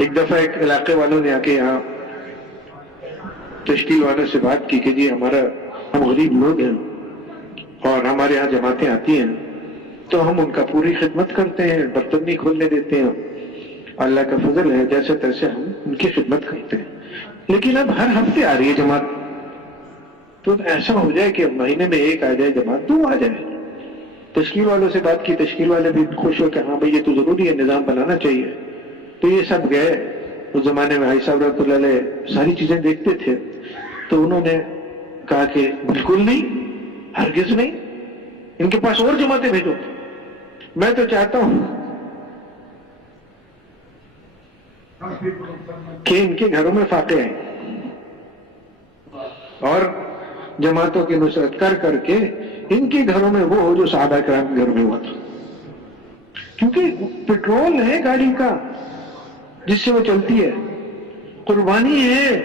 ایک دفعہ ایک علاقے والوں نے آ کے یہاں تشکیل والوں سے بات کی کہ جی ہم غریب لوگ ہیں اور ہمارے یہاں جماعتیں آتی ہیں تو ہم ان کا پوری خدمت کرتے ہیں، برتن نہیں کھولنے دیتے ہیں، اللہ کا فضل ہے جیسے تیسے ہم ان کی خدمت کرتے ہیں، لیکن اب ہر ہفتے آ رہی ہے جماعت، تو ایسا ہو جائے کہ مہینے میں ایک آ جائے جماعت، 2 آ جائے۔ تشکیل والوں سے بات کی، تشکیل والے بھی خوش ہو کہ ہاں بھائی یہ تو ضروری ہے، نظام بنانا چاہیے۔ تو یہ سب گئے، اس زمانے میں بھائی صاحب رحمۃ اللہ علیہ ساری چیزیں دیکھتے تھے، تو انہوں نے کہا کہ بالکل نہیں، ہرگز نہیں، ان کے پاس اور جماعتیں بھیجو۔ میں تو چاہتا ہوں کہ ان کے گھروں میں فاتح ہیں اور جماعتوں کی نصرت کر کر کے ان کے گھروں میں وہ ہو جو صحابہ کرام کے گھر میں ہوا تھا، کیونکہ پیٹرول ہے گاڑی کا جس سے وہ چلتی ہے، قربانی ہے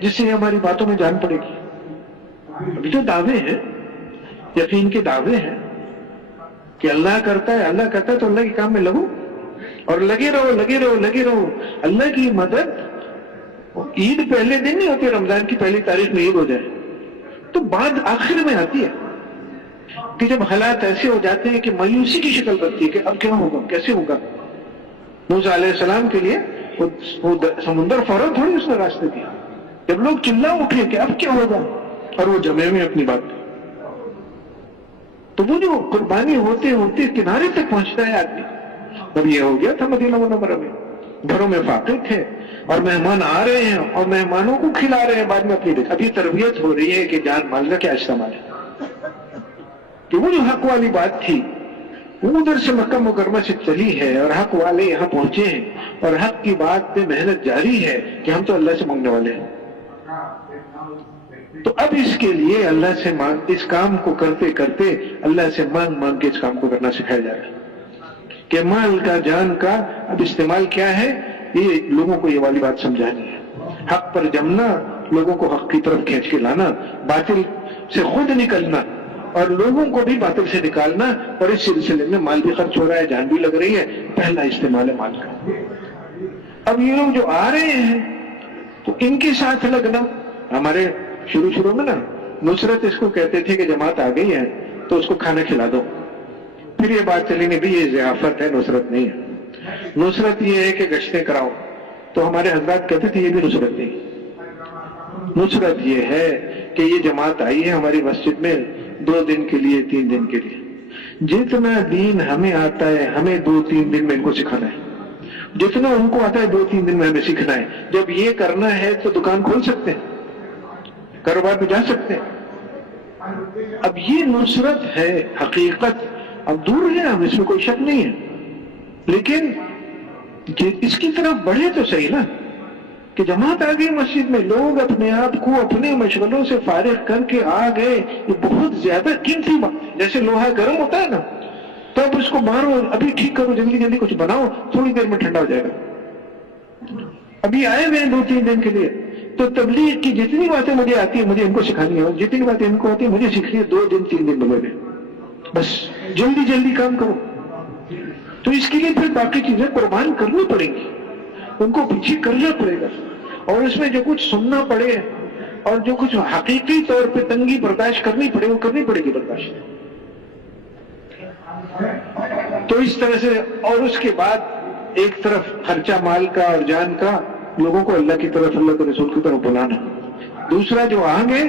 جس سے ہماری باتوں میں جان پڑے گی۔ ابھی تو دعوے ہیں، یقین کے دعوے ہیں کہ اللہ کرتا ہے تو اللہ کے کام میں لگو اور لگے رہو لگے رہو لگے رہو۔ اللہ کی مدد، عید پہلے دن نہیں ہوتی، رمضان کی پہلی تاریخ میں عید ہو جائے تو بعد آخر میں آتی ہے کہ جب حالات ایسے ہو جاتے ہیں کہ مایوسی کی شکل بنتی ہے کہ اب کیا ہوگا، کیسے ہوگا۔ موسیٰ علیہ السلام کے لیے وہ سمندر فوراً تھوڑی اس نے راستے دیا، جب لوگ چلا اٹھے کہ اب کیا ہوگا اور وہ جمے میں اپنی بات، تو وہ جو قربانی ہوتے ہوتے کنارے تک پہنچتا ہے آدمی۔ اب یہ ہو گیا تھا مدینہ منورہ میں، گھروں میں فاقے تھے اور مہمان آ رہے ہیں اور مہمانوں کو کھلا رہے ہیں، بعد میں اپنی دیکھ، اب یہ تربیت ہو رہی ہے کہ جان مال کا کیا استعمال ہے، کہ وہ جو حق والی بات تھی وہ ادھر سے مکہ مکرمہ سے چلی ہے اور حق والے یہاں پہنچے ہیں اور حق کی بات پہ محنت جاری ہے کہ ہم تو اللہ سے مانگنے والے ہیں۔ تو اب اس کے لیے اللہ سے مانگ، اس کام کو کرتے کرتے اللہ سے مانگ مانگ کے اس کام کو کرنا سکھایا جا رہا ہے کہ مال کا، جان کا اب استعمال کیا ہے، یہ لوگوں کو یہ والی بات سمجھانی ہے، حق پر جمنا، لوگوں کو حق کی طرف کھینچ کے لانا، باطل سے خود نکلنا اور لوگوں کو بھی باطل سے نکالنا، اور اس سلسلے میں مال بھی خرچ ہو رہا ہے، جان بھی لگ رہی ہے، پہلا استعمال ہے مال کا۔ اب یہ لوگ جو آ رہے ہیں تو ان کے ساتھ لگنا، ہمارے شروع میں نا نصرت اس کو کہتے تھے کہ جماعت آ گئی ہے تو اس کو کھانا کھلا دو، پھر یہ بات چلی نہیں بھی یہ ضیافت ہے، نصرت نہیں ہے، نصرت یہ ہے کہ گشتیں کراؤ، تو ہمارے حضرات کہتے تھے یہ بھی نصرت نہیں، نصرت یہ ہے کہ یہ جماعت آئی ہے ہماری مسجد میں 2 دن کے لیے، 3 دن کے لیے، جتنا دین ہمیں آتا ہے ہمیں 2-3 دن میں ان کو سکھانا ہے، جتنا ان کو آتا ہے 2-3 دن میں ہمیں سیکھنا ہے۔ جب یہ کرنا ہے تو دکان کھول سکتے ہیں، کاروبار پہ جا سکتے ہیں۔ اب یہ نصرت ہے، حقیقت اب دور ہے، ہم اس میں کوئی شک نہیں ہے، لیکن اس کی طرف بڑھے تو صحیح نا، کہ جماعت آ گئی مسجد میں، لوگ اپنے آپ کو اپنے مشغلوں سے فارغ کر کے آ گئے، یہ بہت زیادہ قیمتی بات ہے۔ جیسے لوہا گرم ہوتا ہے نا تو اب اس کو مارو، ابھی ٹھیک کرو، جلدی جلدی کچھ بناؤ، تھوڑی دیر میں ٹھنڈا ہو جائے گا۔ ابھی آئے ہوئے ہیں 2-3 دن کے لیے، تو تبلیغ کی جتنی باتیں مجھے آتی ہیں مجھے ان کو سکھانی ہے، جتنی باتیں ان کو آتی ہیں مجھے سیکھنی ہے، 2-3 دن ملے گئے، بس جلدی جلدی کام کرو۔ تو اس کے لیے پھر باقی چیزیں قربان کرنی پڑیں گی، ان کو پیچھے کرنا پڑے گا، اور اس میں جو کچھ سننا پڑے اور جو کچھ حقیقی طور پہ تنگی برداشت کرنی پڑے وہ کرنی پڑے گی برداشت۔ تو اس طرح سے، اور اس کے بعد ایک طرف خرچہ مال کا اور جان کا، لوگوں کو اللہ کی طرف، اللہ کے رسول کی طرف بلانا، دوسرا جو آگے